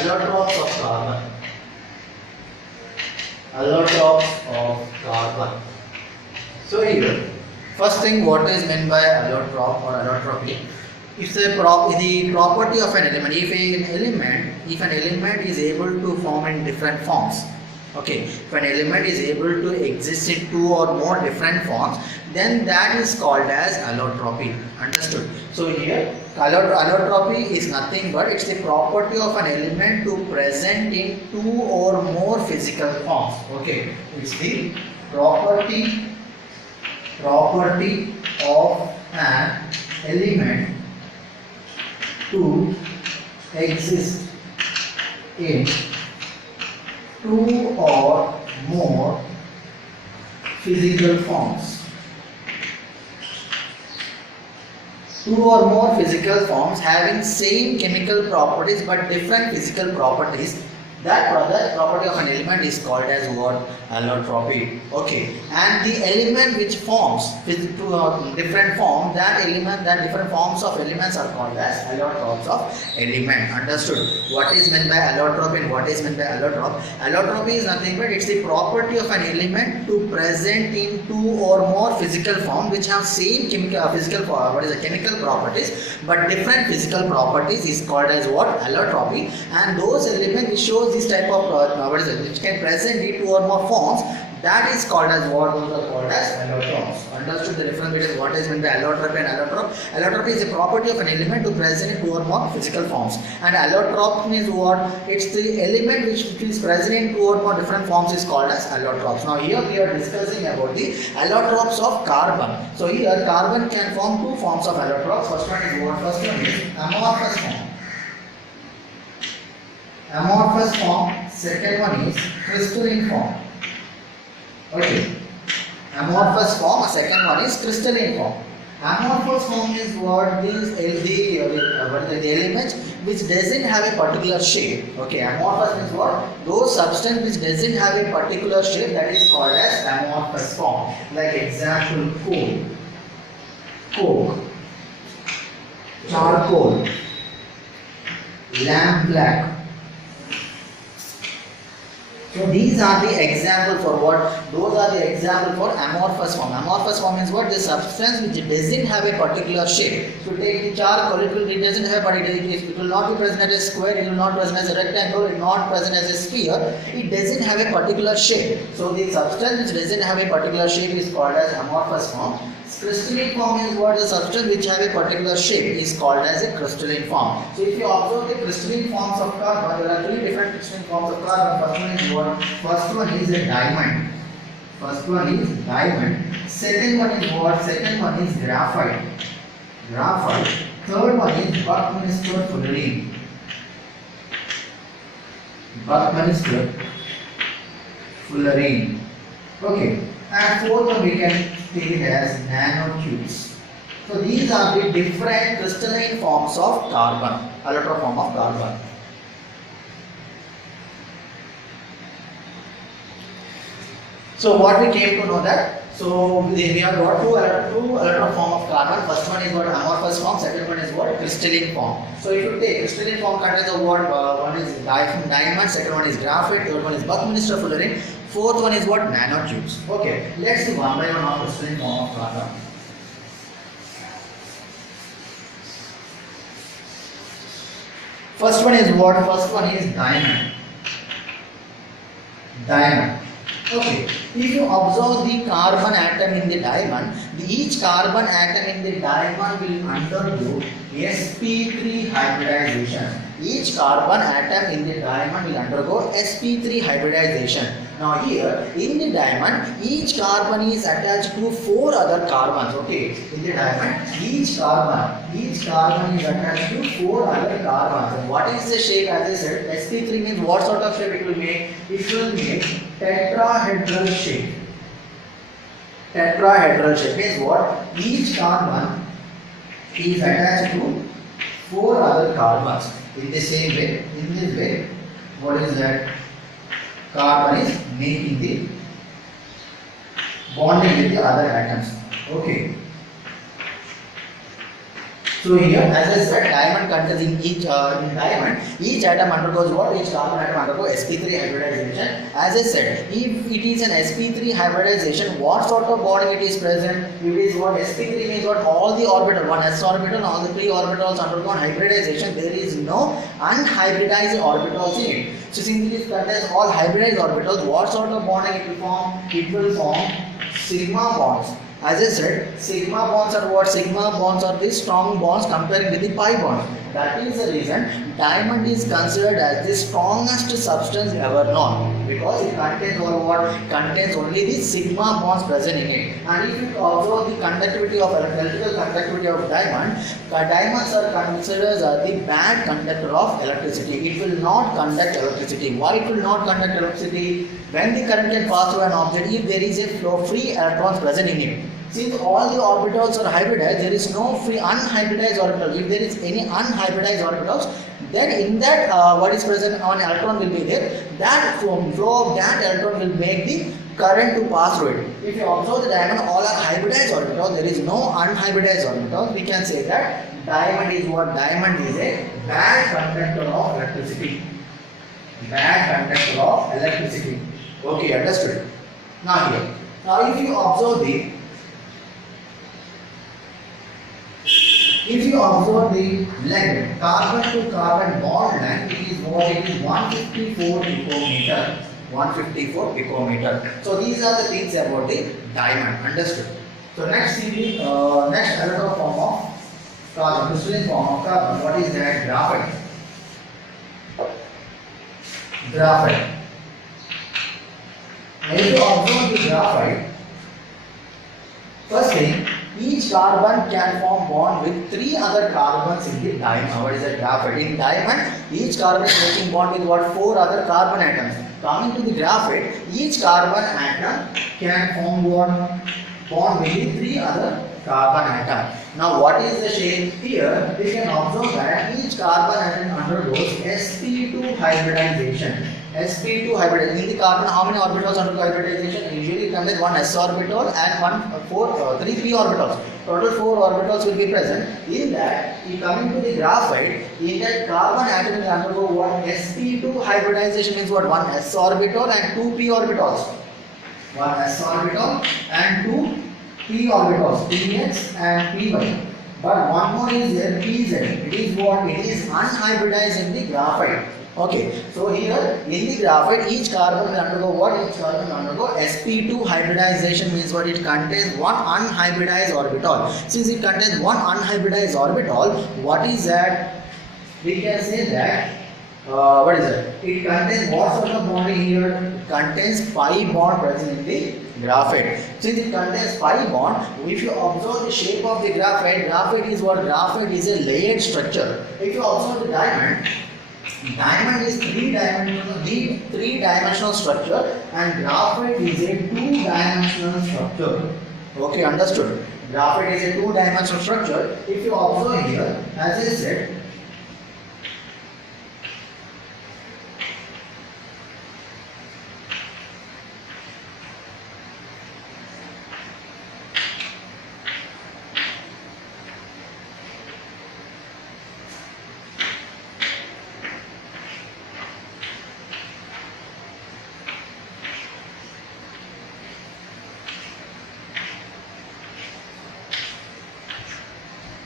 allotropes of carbon. Allotropes of carbon. So here, first thing, what is meant by allotrope or allotropy? It's the property of an element. If an element is able to form in different forms, okay, if an element is able to exist in two or more different forms, then that is called as allotropy. Understood? So here, allotropy is nothing but it's the property of an element to present in two or more physical forms. Okay, it's the property of an element to exist in two or more physical forms. Two or more physical forms having same chemical properties but different physical properties. That property of an element is called as what? Allotropy. Okay, and the element which forms with two different forms, that different forms of elements are called as allotropes of element. Understood? What is meant by allotropy and what is meant by allotrope? Allotropy is nothing but it's the property of an element to present in two or more physical forms which have same chemical properties but different physical properties is called as what? Allotropy. And those elements which shows this type of which can present in two or more forms, that is called as what? Those are called as allotropes. Understood the difference between what is meant by allotropy and allotrope? Allotropy is a property of an element to present in two or more physical forms, and allotrope means what? It's the element which is present in two or more different forms is called as allotropes. Now here we are discussing about the allotropes of carbon. So here carbon can form two forms of allotropes. First one is what? First one is amorphous form. Amorphous form. Second one is crystalline form. Okay, amorphous form. Second one is crystalline form. Amorphous form is what? The element which doesn't have a particular shape. Okay, amorphous means what? Those substance which doesn't have a particular shape, that is called as amorphous form. Like example, coke, charcoal, lampblack. So these are the example for what? Those are the example for amorphous form. Amorphous form is what? The substance which doesn't have a particular shape. So take the charcoal, it doesn't have a particular shape. It will not be present as a square, it will not present as a rectangle, it will not present as a sphere. It doesn't have a particular shape. So the substance which doesn't have a particular shape is called as amorphous form. Crystalline form is what? The substance which have a particular shape is called as a crystalline form. So if you observe the crystalline forms of carbon, there are three different crystalline forms of carbon. First one is what? First one is a diamond. First one is diamond. Second one is what? Second one is graphite. Third one is Buckminster fullerene. Okay. And fourth one we can take it as nanotubes. So these are the different crystalline forms of carbon, allotrope form of carbon. So what we came to know that, so we have got two allotrope form of carbon. First one is what? Amorphous form. Second one is what? Crystalline form. So if you take crystalline form contains of what? One is diamond, second one is graphite, third one is Buckminster fullerene, fourth one is what? Nanotubes. Okay, let's see one by one of crystalline form of carbon. First one is what? First one is diamond. Okay, if you observe the carbon atom in the diamond, each carbon atom in the diamond will undergo sp3 hybridization. Each carbon atom in the diamond will undergo sp3 hybridization. Now here in the diamond, each carbon is attached to four other carbons. Okay, in the diamond, each carbon is attached to four other carbons. And what is the shape? As I said, sp3 means what sort of shape it will make? It will make tetrahedral shape. Tetrahedral shape means what? Each carbon is attached to four other carbons. In the same way, in this way, what is that? Carbon is making the bonding with the other atoms. Okay. So here, as I said, diamond contains in each in diamond, each atom undergoes what? Each carbon atom undergoes sp3 hybridization. As I said, if it is an sp3 hybridization, what sort of bonding it is present? It is what sp3 means what? All the orbital, one s orbital, all the 3 orbitals undergo hybridization. There is no unhybridized orbitals in it. So since it contains all hybridized orbitals, what sort of bonding it will form? It will form sigma bonds. As I said, sigma bonds are what? Sigma bonds are the strong bonds compared with the pi bonds. That is the reason diamond is considered as the strongest substance ever known, because it contains or what? Contains only the sigma bonds present in it. And if you observe the conductivity of electrical conductivity of diamonds are considered as the bad conductor of electricity. It will not conduct electricity. Why it will not conduct electricity? When the current can pass through an object, if there is a flow free electrons present in it. Since all the orbitals are hybridized, there is no free unhybridized orbital. If there is any unhybridized orbitals, then in that what is present on electron will be there. That flow of that electron will make the current to pass through it. If you observe the diamond, all are hybridized orbitals. There is no unhybridized orbitals. We can say that diamond is what? Diamond is a bad conductor of electricity. Bad conductor of electricity. Okay, understood. Now here. Now if you observe the length, carbon to carbon bond length, it is what? It is 154 picometer. 154 picometer. So these are the things about the diamond. Understood. So next see the next another form of carbon, crystalline form of carbon. What is that? Graphite. Graphite. If you observe the graphite, first thing, each carbon can form bond with 3 other carbons in the diamond. What is that? Graphite. In diamond, each carbon is making bond with what? 4 other carbon atoms. Coming to the graphite, each carbon atom can form bond with the 3 other carbon atoms. Now what is the shape? Here we can observe that each carbon atom undergoes sp2 hybridization. sp2 hybridization. In the carbon, how many orbitals undergo hybridization? Usually it comes with 1 s orbital and 3 orbitals. Total 4 orbitals will be present. In that, coming to the graphite, in that carbon atom will undergo what? sp2 hybridization means what? 1 s orbital and 2 p orbitals. 1 s orbital and 2 p orbitals, px and py. But one more is there, pz. It is what? It is unhybridized in the graphite. Okay, so here in the graphite, each carbon will undergo what? Each carbon will undergo sp2 hybridization means what? It contains one unhybridized orbital. Since it contains one unhybridized orbital, what is that? We can say that what is it? It contains what sort of bonding here? It contains pi bond present in the graphite. Since it contains pi bond, if you observe the shape of the graphite, graphite is what? Graphite is a layered structure. If you observe the diamond is three-dimensional structure and graphite is a two-dimensional structure. Okay, understood. Graphite is a two-dimensional structure. If you observe here, as I said,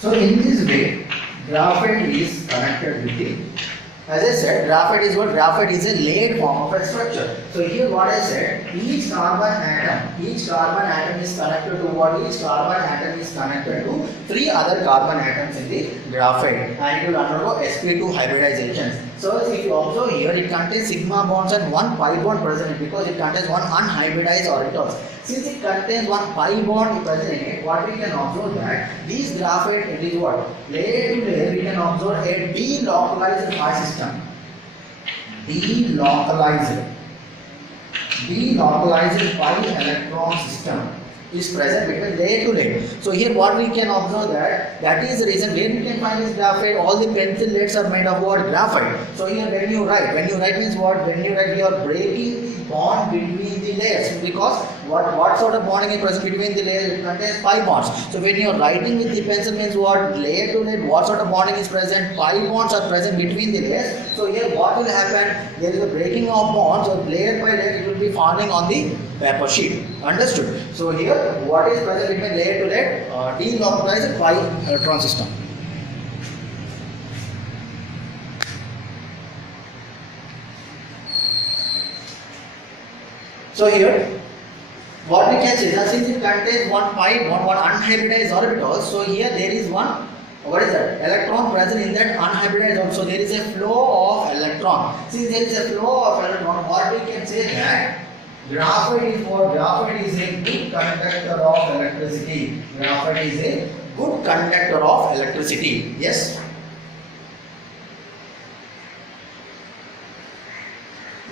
so in this way, graphite is connected with the, as I said, graphite is what? Graphite is a layered form of a structure. So here what I said, each carbon atom is connected to what? Each carbon atom is connected to 3 other carbon atoms in the graphite and it will undergo sp2 hybridization. So if you observe here, it contains sigma bonds and 1 pi bond present because it contains 1 unhybridized orbitals. Since it contains 1 pi bond present in it, what we can observe that this graphite, it is what? Layer to layer, we can observe a delocalized pi system. Delocalized pi electron system. is present between layer to layer. So here what we can observe that is the reason where we can find this graphite. All the pencil leads are made of what? Graphite. So here when you write means what? When you write, you are breaking the bond between the layers, because what sort of bonding is present between the layers? It contains pi bonds. So when you are writing with the pencil means what? Layer to layer, what sort of bonding is present? Pi bonds are present between the layers. So here what will happen? There is a breaking of bonds. So layer by layer it will be forming on the paper sheet. Understood? So here what is present between layer to layer? Delocalized pi electron system. So here what we can say that since it contains one pi bond, one unhybridized orbital, so here there is one, what is that? Electron present in that unhybridized orbital. So there is a flow of electron. Since there is a flow of electron, what we can say that graphite is what? Graphite is a good conductor of electricity. Graphite is a good conductor of electricity. Yes.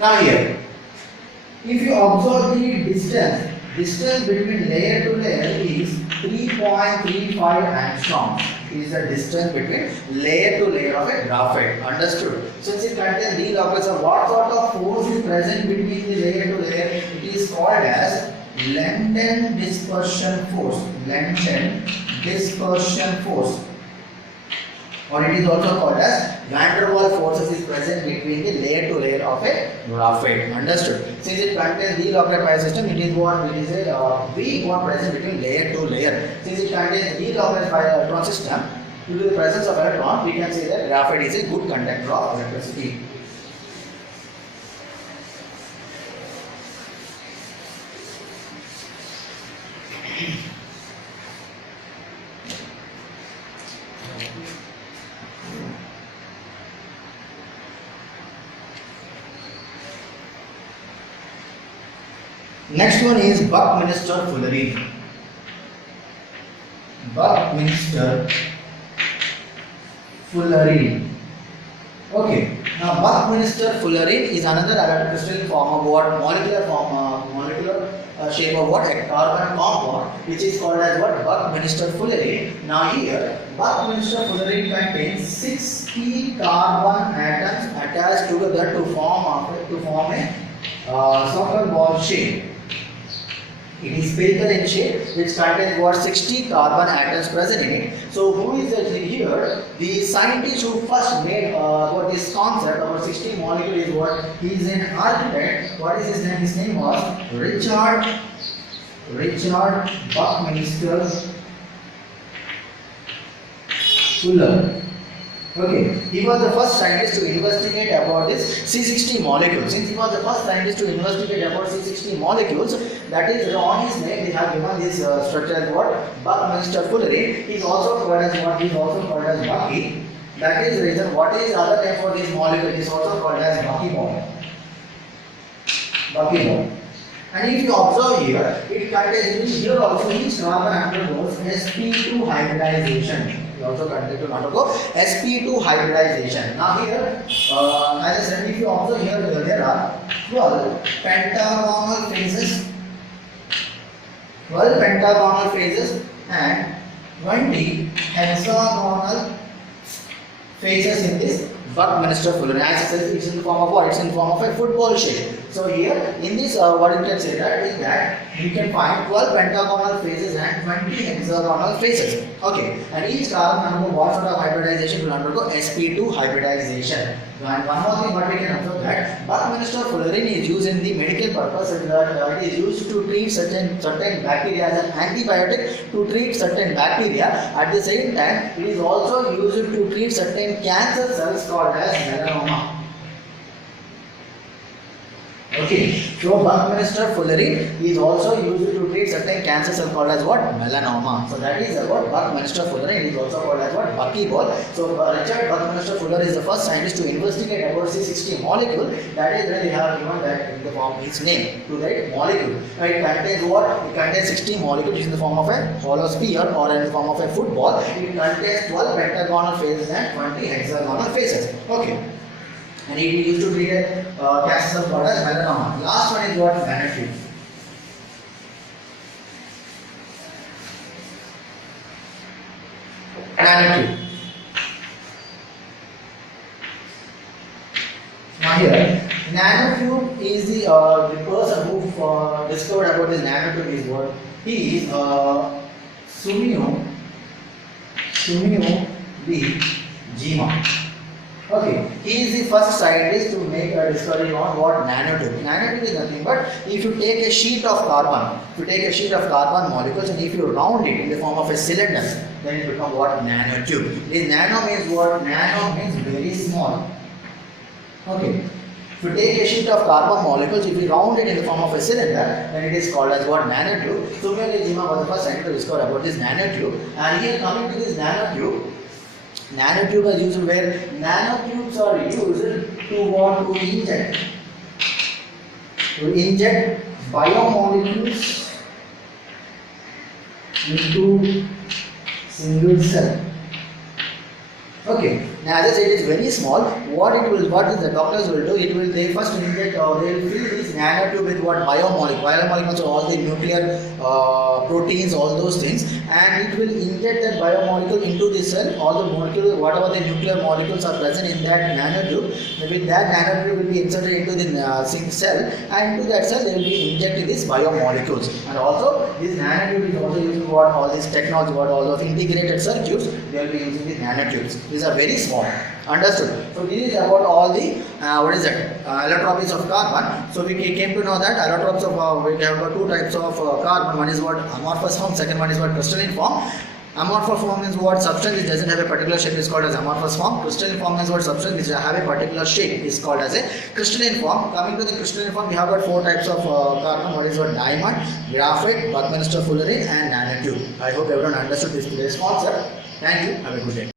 Now here, if you observe the distance between layer to layer is 3.35 angstroms. Is the distance between layer to layer of a graphite. Understood? Since it contains delocalized, what sort of force is present between the layer to layer? It is called as London dispersion force. London dispersion force. Or it is also called as van der Waals forces is present between the layer to layer of a graphite. Understood? Since it contains delocalized pi system, it is what? It is a weak bond present between layer to layer. Since it contains delocalized pi electron system, due to the presence of electron, we can say that graphite is a good conductor of electricity. Next one is Buckminster fullerene. Buckminster fullerene. Okay. Now Buckminster fullerene is another electrocrystalline form of what? Molecular shape of what? A carbon compound, which is called as what? Buckminster fullerene. Now here Buckminster fullerene contains 60 carbon atoms attached together to form a soccer ball shape. It is spherical in shape, which contains what? 60 carbon atoms present in it. So who is here? The scientist who first made what this concept about 60 molecule is what? He is an architect. What is his name? His name was Richard Buckminster Fuller. Okay, he was the first scientist to investigate about this C60 molecule. Since he was the first scientist to investigate about C60 molecules, that is on his name they have given this structure as what? Buckminster fullerene. He is also called as what? He is also called as Bucky. That is the reason. What is the other name for this molecule? It is also called as buckyball. Buckyball. And if you observe here, it contains here also each carbon undergoes sp2 hybridization. We also continue to undergo sp2 hybridization. Now here, as I said, if you observe here, there are 12 pentagonal phases, and 20 hexagonal phases in this Buckminster fullerene. As I said, it's in the form of what? It's in the form of a football shape. So here in this, what you can say that is that you can find 12 pentagonal phases and 20 hexagonal phases. Okay, and each carbon undergo what sort of hybridization will undergo? sp2 hybridization. And one more thing, what we can observe that Buckminster fullerene is used in the medical purpose. It is used to treat certain bacteria as an antibiotic to treat certain bacteria. At the same time, it is also used to treat certain cancer cells called as melanoma. Okay, so Buckminster fullerene is also used to treat certain cancer cells called as what? Melanoma. So that is what Buckminster fullerene is also called as what? Buckyball. So Richard Buckminster Fuller is the first scientist to investigate about C60 molecule. That is why they have given that in the form its name to that molecule. It contains what? It contains 60 molecules in the form of a hollow sphere or in the form of a football. It contains 12 pentagonal phases and 20 hexagonal phases. Okay. And it is used to treat cancer cells called as melanoma. Last one is what? Vanity. nanotube. Now here, nanotube is the person who discovered about this nanotube is what? He is Sumio B. Jima. Okay, he is the first scientist to make a discovery on what nanotube. Nanotube is nothing but if you take a sheet of carbon, molecules and if you round it in the form of a cylinder, then it becomes what? Nanotube. This nano means what? Nano means very small. Okay. If you take a sheet of carbon molecules, if you round it in the form of a cylinder, then it is called as what? Nanotube. Sumio B. Jima was the first scientist to discover about this nanotube. And here coming to this nanotube is used where nanotubes are used to what? To inject biomolecules into single cell. Okay. Now as I said, it is very small. What is the doctors will do? They first inject or they will fill this nanotube with what? Biomolecules. Biomolecules are all the nuclear proteins, all those things, and it will inject that biomolecule into the cell. All the molecules, whatever the nuclear molecules are present in that nanotube, with that nanotube will be inserted into the cell, and into that cell they will be injecting these biomolecules. And also this nanotube is also using what? All this technology, what? All of integrated circuits, they will be using these nanotubes. These are very small. Understood? So this is about all the allotropies of carbon. So we came to know that allotropes of we have got two types of carbon. One is what? Amorphous form. Second one is what? Crystalline form. Amorphous form is what? Substance which doesn't have a particular shape is called as amorphous form. Crystalline form is what? Substance which have a particular shape is called as a crystalline form. Coming to the crystalline form, we have got four types of carbon. One is what? Diamond, graphite, Buckminster fullerene, and nanotube. I hope everyone understood this today's concept. Thank you. Have a good day.